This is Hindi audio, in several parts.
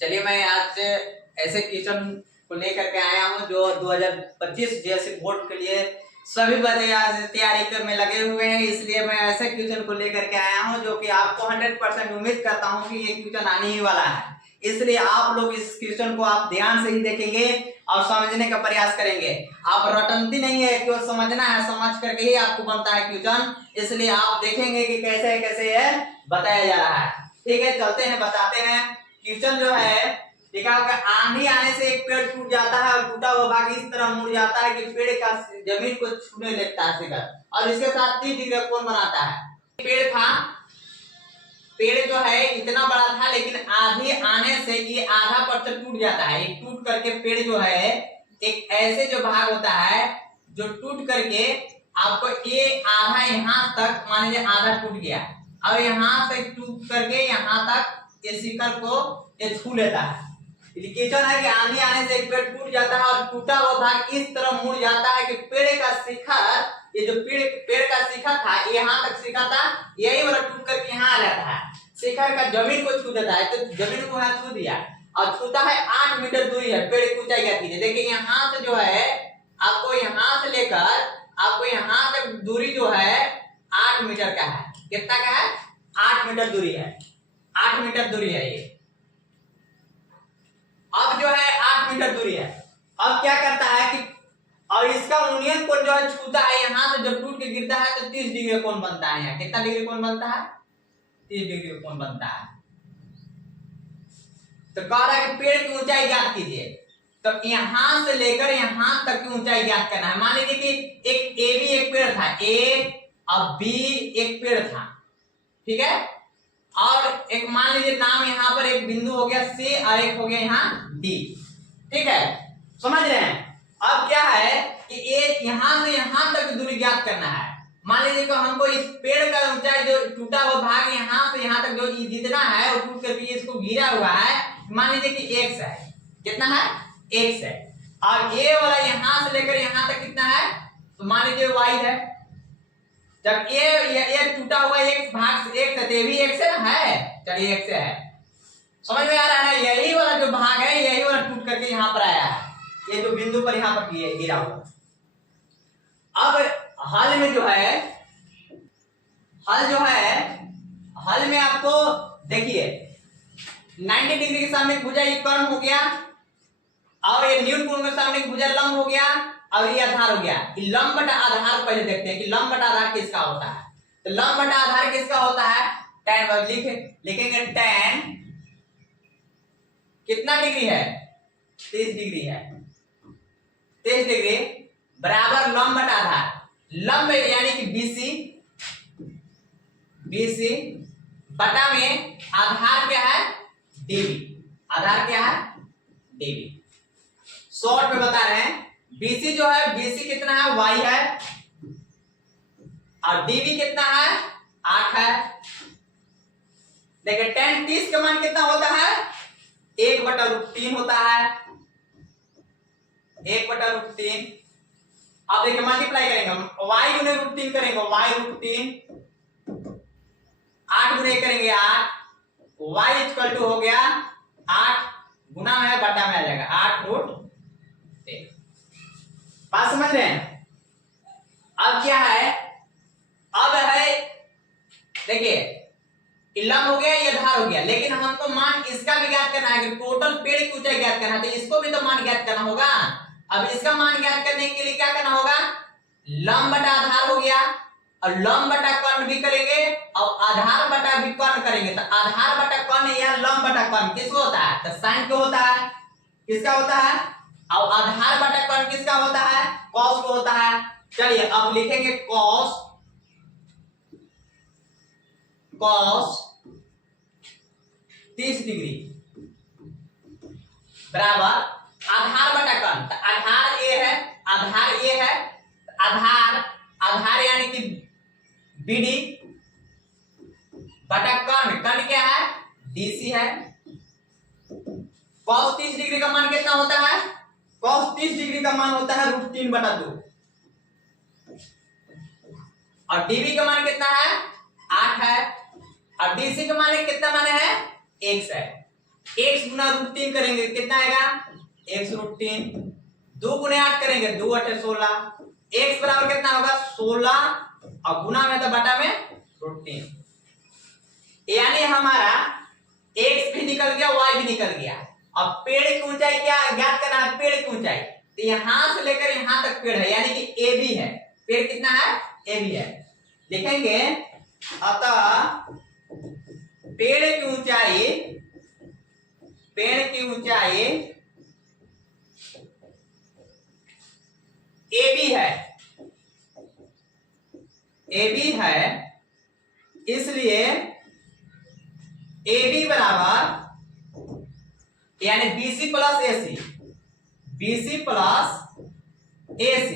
चलिए मैं आज ऐसे क्वेश्चन को लेकर के आया हूँ जो 2025 जेएससी बोर्ड के लिए सभी बच्चे आज तैयारी में लगे हुए हैं। इसलिए मैं ऐसे क्वेश्चन को लेकर के आया हूँ जो कि आपको 100% उम्मीद करता हूँ कि ये क्वेश्चन आने ही वाला है। इसलिए आप लोग इस क्वेश्चन को आप ध्यान से ही देखेंगे और समझने का प्रयास करेंगे। आप रटंती नहीं है कि समझना है, समझ करके ही आपको बनता है क्वेश्चन। इसलिए आप देखेंगे कि कैसे कैसे है बताया जा रहा है। ठीक है, चलते हैं बताते हैं। क्वेश्चन जो है देखा होगा, आंधी आने से एक पेड़ टूट जाता है और टूटा हुआ भाग इस तरह मुड़ जाता है कि पेड़ का जमीन को छूने लगता है शिखर, और इसके साथ 30 डिग्री कोण बनाता है। पेड़ था, पेड़ जो है इतना बड़ा था, लेकिन आंधी आने से ये आधा परसेंट टूट जाता है। ये टूट करके पेड़ जो है एक ऐसे जो भाग होता है जो टूट करके आपको ये आधा यहाँ तक, मान लीजिए आधा टूट गया और यहाँ से टूट करके यहाँ तक ये शिखर को ये छू लेता है। क्वेश्चन है कि आंधी आने से एक पेड़ टूट जाता है और टूटा हुआ भाग इस तरह मुड़ जाता है कि पेड़ का शिखर, ये जो पेड़ का शिखर था यहाँ तक शिखर था, यही वाला टूट करके यहाँ आ जाता है, शिखर का जमीन को छू देता है। तो जमीन को यहाँ छू दिया और छूता है 8 मीटर दूरी है पेड़ की ऊंचाई क्या कीजिए। देखिए यहाँ से जो है आपको यहाँ से लेकर आपको यहाँ तक दूरी जो है 8 मीटर का है। कितना का है? 8 मीटर दूरी है। 8 मीटर दूरी है ये। अब जो है 8 मीटर दूरी है। अब क्या करता है कि और इसका यूनियन कोण जो है छूता है यहाँ से, जब टूट के गिरता है तो 30 डिग्री कोण बनता है। यहाँ कितना डिग्री कोण बनता है? 30 डिग्री कोण बनता है। तो कह रहा है कि पेड़ की ऊंचाई ज्ञात कीजिए। तो यहां से लेकर यहां तक की ऊंचाई ज्ञात करना है। मान लीजिए कि एक ए बी एक पेड़ था, ए और बी एक पेड़ था, ठीक है, और एक मान लीजिए नाम यहाँ पर एक बिंदु हो गया सी और एक हो गया यहाँ डी, ठीक है, समझ रहे हैं। अब क्या है कि ये यहाँ से यहाँ तक दूरी ज्ञात करना है। मान लीजिए कि हमको इस पेड़ का ऊंचाई जो टूटा हुआ भाग यहाँ से यहाँ तक जो जितना है वो टूट करके इसको गिरा हुआ है, मान लीजिए कि x है। कितना है? x है। और ये वाला यहाँ से लेकर यहाँ तक कितना है? तो मान लीजिए y है। जब ये टूटा हुआ एक भाग से x है तो ये भी x है ना, है, चलिए x है। समझ में आ रहा है? यही वाला जो भाग है यही वाला टूट करके यहाँ पर आया है, ये जो बिंदु पर यहाँ पर गिरा हुआ। अब हल में जो है, हल में आपको देखिए 90 डिग्री के सामने भुजा ये कर्ण हो गया और ये न्यून कोण के सामने भुजा लंब हो गया और ये आधार हो गया। लंब बटा आधार पहले देखते हैं कि लंब बटा आधार किसका होता है। तो लंब बटा आधार किसका होता है? tan लिखेंगे tan कितना डिग्री है? 30 डिग्री है। 30 डिग्री बराबर लंब बटा आधार। लंब यानी कि BC बटा में आधार क्या है? DB। आधार क्या है? DB। शॉर्ट में बता रहे हैं, BC जो है, BC कितना है? Y है, और DB कितना है? 8 है। देखिए tan 30 का मान कितना होता है? 1/√3 होता है। 1/√3। अब देखिए मल्टीप्लाई करेंगे, y गुने √3 करेंगे, y√3, 8 गुने करेंगे 8, y इक्वल टू हो गया 8 गुना में बटा में आ जाएगा 8√3। बात समझ रहे हैं? अब क्या है? अब है देखिए लंब हो गया, ये धार हो गया, लेकिन हमको मान इसका भी ज्ञात करना है कि टोटल पेड़ की ऊंचाई ज्ञात करना है, तो इसको भी तो मान ज्ञात करना होगा। अब इसका मान ज्ञात करने के लिए क्या करना होगा? लंब बटा आधार हो गया और लंब बटा कर्ण भी करेंगे और आधार बटा भी कर्ण करेंगे। तो आधार बटा कर्ण या लंब बटा कर्ण किसको होता है? तो साइन को होता है। किसका होता है? और आधार बटा कर्ण किसका होता है? कॉस को होता है। चलिए अब लिखेंगे कॉस 30 डिग्री बराबर आधार बटा कर्ण। तो आधार ए है, आधार ए है, आधार यानी कि BD बटा कर्ण, कर्ण क्या है? DC है। cos 30 डिग्री का मान कितना होता है? cos 30 डिग्री का मान होता है √3/2 और DB का मान कितना है? 8 है और DC का मान कितना मान है? x है। x गुना √3 करेंगे कितना आएगा x√3, 2 गुने 8 करेंगे 2 8 16, x बराबर कितना होगा 16 और गुना में तो बटा में √3, यानी हमारा x भी निकल गया y भी निकल गया। अब पेड़ की ऊंचाई क्या ज्ञात करना है, पेड़ की ऊंचाई, तो यहां से लेकर यहां तक पेड़ है यानी कि ए बी है, पेड़ कितना है ए बी है, लिखेंगे अतः पेड़ की ऊंचाई ए बी है, इसलिए ए बी बराबर यानी BC plus AC, BC plus AC,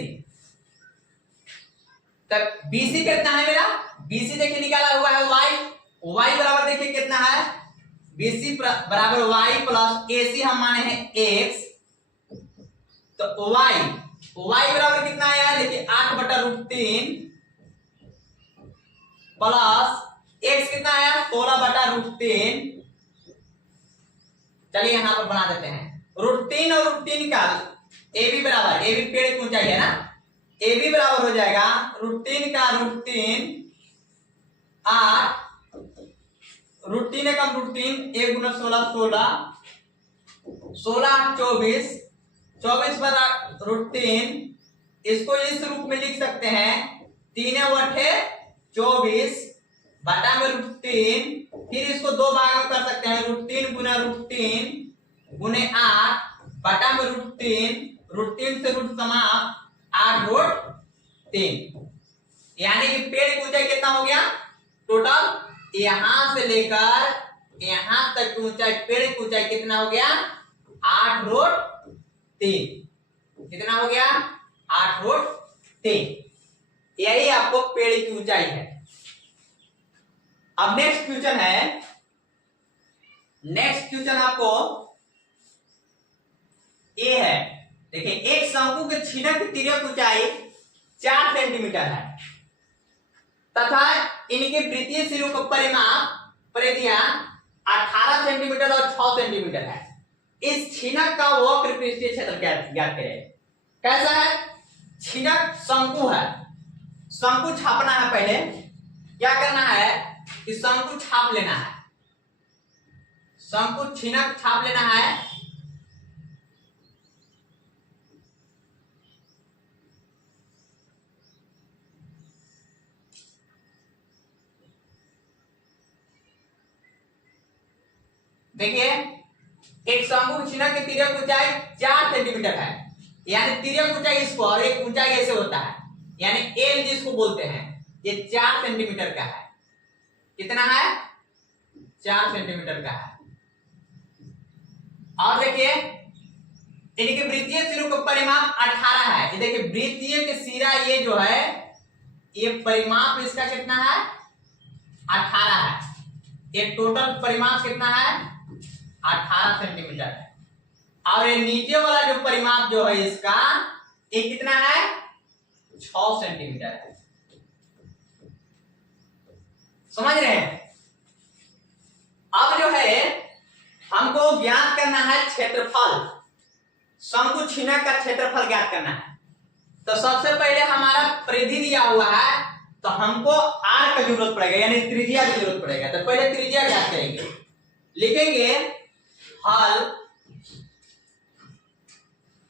तब BC कितना है मेरा, BC देखिए निकाला हुआ है y बराबर देखिए कितना है, BC बराबर y प्लस AC हम माने हैं x, तो y बराबर कितना आया देखिए 8/√3 प्लस x कितना आया 16/√3, चलिए यहां पर बना देते हैं √3 और √3 का ए बी बराबर, ए बी पेड़ की ऊंचाई है ना, ए बी बराबर हो जाएगा √3 का √3 8, √3 का √3 1 गुना 16 16 24 24/√3, इसको इस रूप में लिख सकते हैं 3 × 8 24 बटा में √3, फिर इसको दो भाग में कर सकते हैं √3 गुना √3 गुने 8 बटा में √3 से रूट समाप्त 8√3, यानी कि पेड़ की ऊंचाई कितना हो गया टोटल यहां से लेकर यहां तक की ऊंचाई, पेड़ की ऊंचाई कितना हो गया 8√3, कितना हो गया 8√3, यही आपको पेड़ की ऊंचाई है। अब नेक्स्ट क्वेश्चन आपको ये है, देखिए एक शंकु के छीनक की तिर्यक ऊंचाई 4 सेंटीमीटर है तथा इनके वृत्तीय सिरों का परिधियां 18 सेंटीमीटर और 6 सेंटीमीटर है। इस छीनक का वक्र पृष्ठीय क्षेत्र ज्ञात करें। कैसा है, छीनक शंकु है, शंकु छापना है, पहले क्या करना है कि शंकु छाप लेना है, शंकु छीनक छाप लेना है। देखिए एक शंकु छीनक की तिर्यक ऊंचाई 4 सेंटीमीटर है, यानी तिर्यक ऊंचाई इसको और एक ऊंचाई ऐसे होता है, यानी एल जिसको बोलते हैं, ये 4 सेंटीमीटर का है। कितना है 4 सेंटीमीटर का है। और देखिए इनके वृत्तीय सिरों का परिमाप 18 है। ये देखिए वृत्तीय के सिरा ये जो है ये परिमाप इसका कितना है 18 है। ये टोटल परिमाप कितना है 18 सेंटीमीटर है। और ये नीचे वाला जो परिमाप जो है इसका ये कितना है 6 सेंटीमीटर है। समझ रहे हैं। अब जो है हमको ज्ञात करना है क्षेत्रफल, शंकु छीनक का क्षेत्रफल ज्ञात करना है। तो सबसे पहले हमारा परिधि दिया हुआ है तो हमको आर का जरूरत पड़ेगा, यानी त्रिज्या की जरूरत पड़ेगा। तो पहले त्रिज्या ज्ञात करेंगे, लिखेंगे हल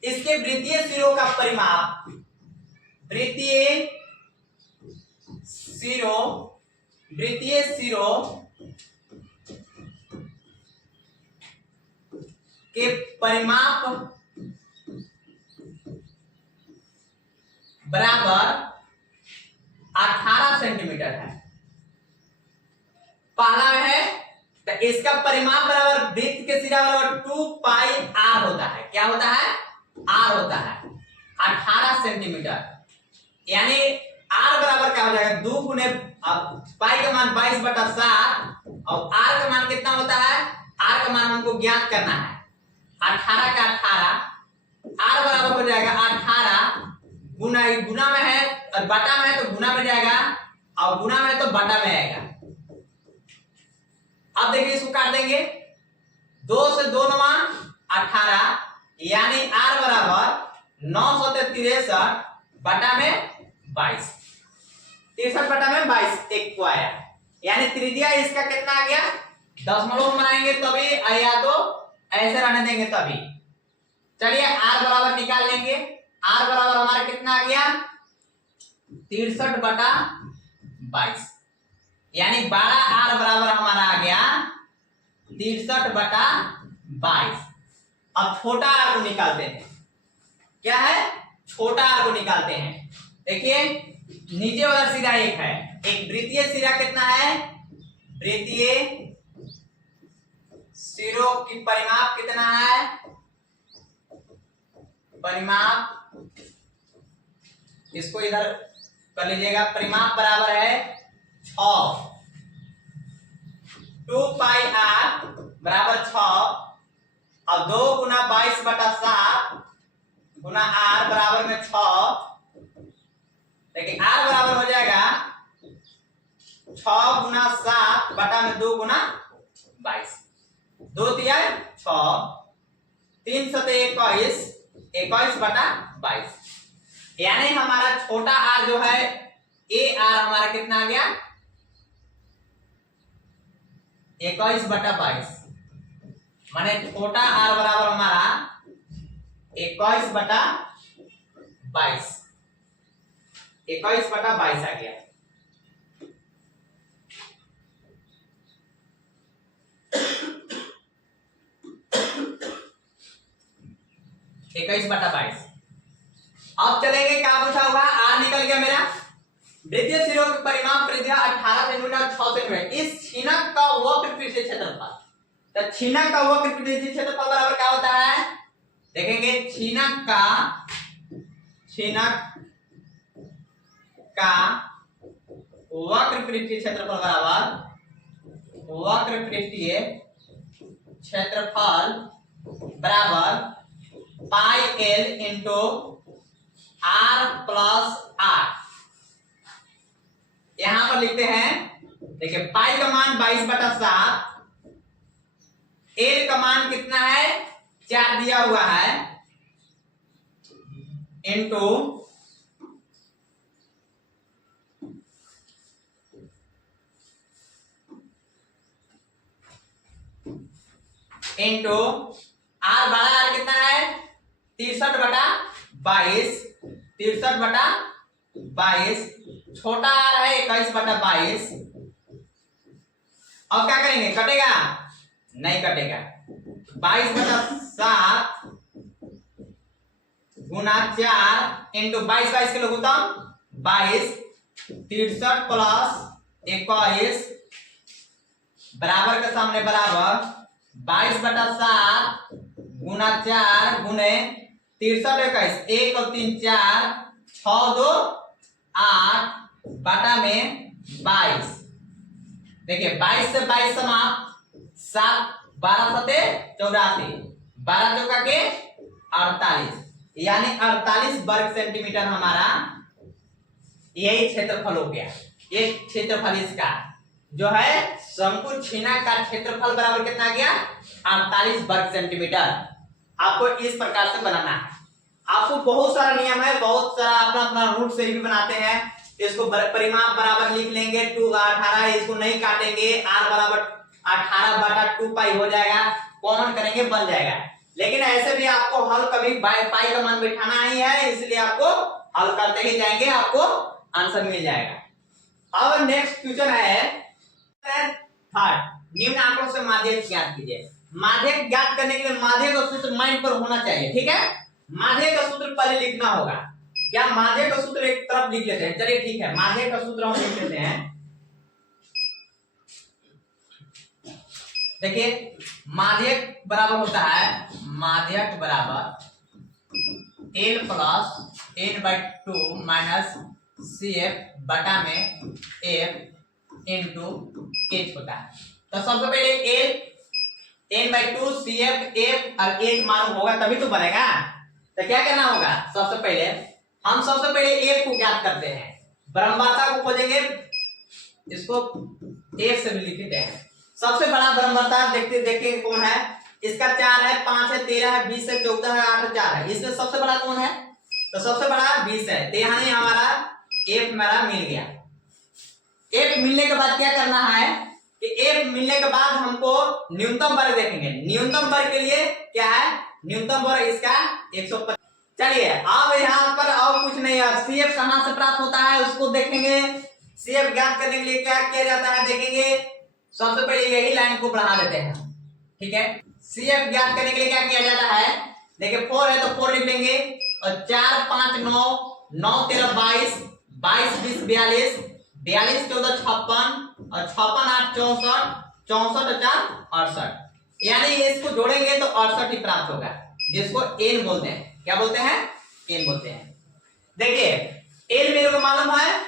इसके वृत्तीय सिरों का परिमाप, वृत्तीय सिरों के परिमाप बराबर 18 सेंटीमीटर है। पहला में है तो इसका परिमाप बराबर वृत्त के सिरा बराबर 2 पाई आर होता है। क्या होता है आर होता है 18 सेंटीमीटर, यानी आर बराबर क्या हो जाएगा 2 गुने पाई का मान 22/7 और आर का मान कितना होता है, आर का मान हमको ज्ञात करना है 18 का 18, आर बराबर हो जाएगा 18 गुना में है और बटा में है तो गुना में जाएगा और गुना में है तो बटा में आएगा। अब देखिए इसको काट देंगे 2 से 2 9 18, यानी r बराबर 963 बटा में 22, 63 बटा में 22 एक को आया, यानी त्रिज्या इसका कितना आ गया, दशमलव बनाएंगे तभी, या तो ऐसे रहने देंगे तभी। चलिए r बराबर निकाल लेंगे। r बराबर हमारा कितना आ गया, 63 बटा 22, यानी 12 r बराबर हमारा आ गया 63 बटा 22। अब छोटा r को निकालते हैं। क्या है, छोटा r को निकालते हैं। देखिए नीचे वाला सिरा एक है, एक वृत्तीय सिरा कितना है, वृत्तीय सिरों की परिमाप कितना है, परिमाप इसको इधर कर लीजिएगा, परिमाप बराबर है 6, 2 पाई r बराबर 6। अब 2 गुना 22 बटा 7 गुना r बराबर में 6, देखिए r बराबर हो जाएगा 6 गुना 7 बटा में 2 गुना 22, 2 तिया 6, 3 सते 21, 21 बटा 22, यानी हमारा छोटा r जो है a r हमारा कितना आ गया, 21 बटा 22, माने छोटा r बराबर हमारा 21 बटा 22, 21 बटा 22 आ गया। इक्कीस बटा 22। अब चलेंगे, क्या पूछा हुआ, r निकल गया मेरा, वृत्तीय सिरों की परिमाप त्रिज्या 18 सेंटीमीटर 6 सेंटीमीटर, इस छीनक का वक्र पृष्ठीय क्षेत्रफल, तो छीनक का वक्र पृष्ठीय क्षेत्रफल बराबर क्या होता है, देखेंगे छीनक का वक्र पृष्ठीय क्षेत्रफल बराबर, वक्र पृष्ठीय क्षेत्रफल बराबर पाई l into r plus r। यहां पर लिखते हैं, देखिए पाई का मान 22 बटा 7, l का मान कितना है 4 दिया हुआ है, इंटू r बड़ा r कितना है 63 बटा 22, 63 बटा 22, छोटा r है 21 बटा 22। अब क्या करेंगे, कटेगा नहीं कटेगा, 22 बटा 7 गुना 4 इंटू 22 22 के लोग 22, 63 प्लस 21 बराबर के सामने बराबर 22 बटा 7 गुना 4 गुने 63 21, 1 और 3 4, 6 2 8 बटा में 22। देखिए 22 से 22 समाप्त, 7 12 सते 84, 12 चौका के 48, यानी 48 वर्ग सेंटीमीटर हमारा यही क्षेत्रफल हो गया। ये क्षेत्रफल इसका जो है शंकु छीनक का क्षेत्रफल बराबर कितना आ गया 48 वर्ग सेंटीमीटर। आपको इस प्रकार से बनाना है। आपको बहुत सारा नियम है, बहुत सारा अपना अपना रूट से भी बनाते हैं। इसको परिमाप बराबर लिख लेंगे 2 18, इसको नहीं काटेंगे, r बराबर 18 बटा 2 पाई हो जाएगा, कॉमन करेंगे बन जाएगा। लेकिन ऐसे भी आपको हल कभी पाई का मान बैठाना ही है, इसलिए आपको हल करते ही जाएंगे, आपको आंसर मिल जाएगा। अब नेक्स्ट क्वेश्चन है थर्ड, निम्न आंकड़ों से माध्यक ज्ञात कीजिए। माध्यक ज्ञात करने के लिए माध्यक का सूत्र माइंड पर होना चाहिए, ठीक है। माध्यक का सूत्र पहले लिखना होगा। क्या माध्यक का सूत्र एक तरफ लिख लेते हैं, चलिए ठीक है, माध्यक का सूत्र हम लिख लेते हैं। देखिए माध्यक बराबर होता है, माध्यक बराबर l plus n/2 minus CF बटा में F इंटू H होता है। तो सबसे पहले l n/2 CF F और H मालूम होगा तभी तो बनेगा। तो क्या करना होगा, सबसे पहले हम F को ज्ञात करते हैं, ब्रह्मवार्ता को खोजेंगे, इसको F से भी लिखते हैं। सबसे बड़ा ब्रह्मवार्ता देखते देखिए कौन है, इसका 4 है, 5 है, 13 है, 20 है, 14 है, 8 है, 4 है। इसमें सबसे बड़ा कौन है? तो सबसे बड़ा 20 है। तो यहाँ हमारा एफ हमारा मिल गया। एफ मिलने के बाद क्या करना है कि एफ मिलने के बाद हमको न्यूनतम वर्ग देखेंगे। न्यूनतम वर्ग के लिए क्या है? न्यूनतम वर्ग इसका 150। चलिए अब यहाँ पर और कुछ नहीं है। सीएफ कहां से प्राप्त होता है उसको देखेंगे। सीएफ ज्ञात करने के लिए क्या किया जाता है देखेंगे। सबसे पहले यही लाइन को बढ़ा देते हैं, ठीक है। सीएफ ज्ञात करने के लिए क्या किया जाता है, देखिए 4 है तो 4 लिख लेंगे और 4 5 9 9 13 22 22 20 42 42 14 56 और 56 8 64 64 4 68, यानी इसको जोड़ेंगे तो 68 ही प्राप्त होगा, जिसको एन बोलते हैं। क्या बोलते हैं? एन बोलते हैं। देखिए एन मेरे को मालूम है,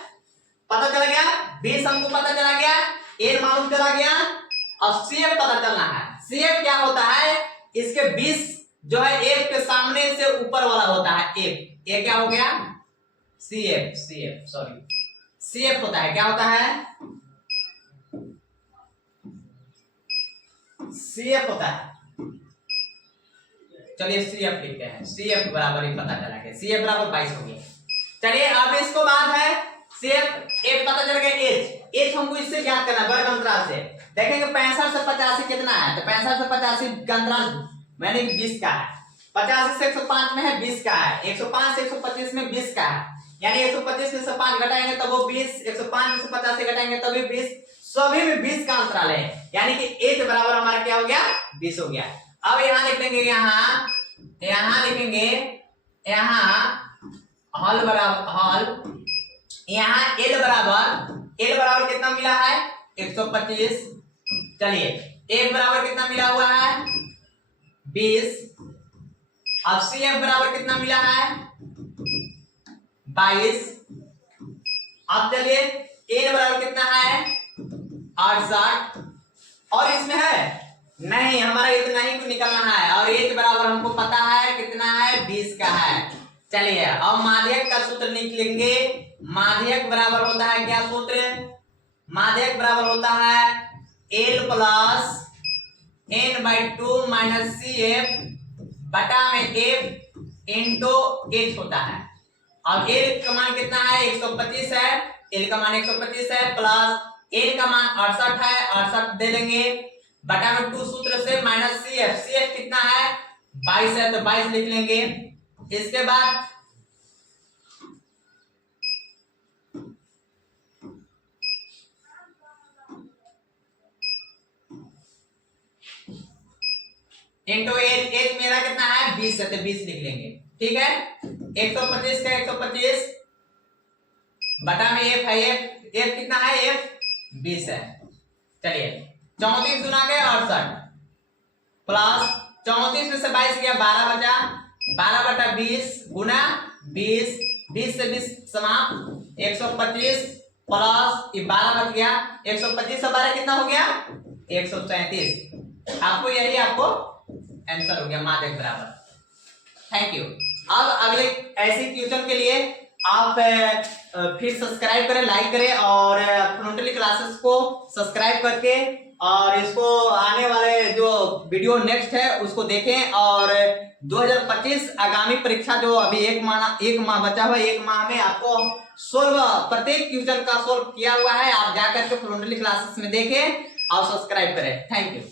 पता चला गया। 20 हमको पता चला गया, एन मालूम चला गया। अब सीएफ पता चलना है। सीएफ क्या होता है? इसके 20 जो है एफ के सामने से ऊपर वाला होता है एफ। ये क्या हो गया? सीएफ। सीएफ सॉरी सीएफ होता है। क्या होता है? सीएफ होता है। चलिए सीएफ लिखते हैं। सीएफ बराबर ही पता चला गया। सीएफ बराबर 22 हो गया। चलिए अब इसको बाद है सीएफ एफ पता चल गया। एच एच हमको इससे ज्ञात करना वर्ग अंतराल से। देखेंगे 65 से 85 कितना है, तो 65 से 85 का अंतराल मैंने 20 का है। 85 से 105 में है 20 का है। 105 से 125 में 20 का है, यानी 125 में से 5 घटाएंगे तब वो 20, 105 में से 50 से घटाएंगे तब भी 20, सभी में 20 का अंतराल है, यानी कि एच बराबर हमारा क्या हो गया? 20 हो गया। अब यहाँ लिख लेंगे, यहाँ लिखेंगे, यहाँ हल बराबर हल, यहाँ एल बराबर कितना मिला है? 125। चलिए एफ बराबर कितना मिला हुआ है? 20। अब सीएफ बराबर कितना मिला है? 22। अब चलिए एन बराबर कितना है? 68। और इसमें है नहीं, हमारा इतना ही को निकलना है। और एच बराबर हमको पता है कितना है? 20 का है। चलिए अब माध्यक का सूत्र लिख लेंगे। माध्यक बराबर होता है क्या सूत्र? माध्यक बराबर होता है L plus n/2 minus CF बटा में F इंटू H होता है। अब L का मान कितना है? 125 है। L का मान 125 है प्लस N का मान 68 है, 68 दे देंगे बटा में 2 सूत्र से माइनस CF। CF कितना है? 22 है तो 22 लिख लेंगे। इसके बाद इंटू एच मेरा कितना है? 20 है तो 20 लिख लेंगे, ठीक है। 125 का 125 बटा में एफ है, एफ कितना है? एफ 20 है। चलिए 34 गुना के 68 प्लस 34 में से 22 गया 12 बचा, 12 बटा 20 गुना 20, 20 से 20 समाप्त, 125 प्लस 12 बच गया, 125 से 12 कितना हो गया? 137। आपको यही आपको आंसर हो गया माध्यक बराबर। Thank you. अब अगले ऐसे क्वेश्चन के लिए आप फिर सब्सक्राइब करें, लाइक करें और फ्रंटली क्लासेस को सब्सक्राइब करके और इसको आने वाले जो वीडियो नेक्स्ट है उसको देखें। और 2025 आगामी परीक्षा जो अभी एक माह बचा हुआ है, एक माह में आपको प्रत्येक क्वेश्चन का सोल्व किया हुआ है। आप जाकर के फ्रंटली क्लासेस में देखें और सब्सक्राइब करें। Thank you.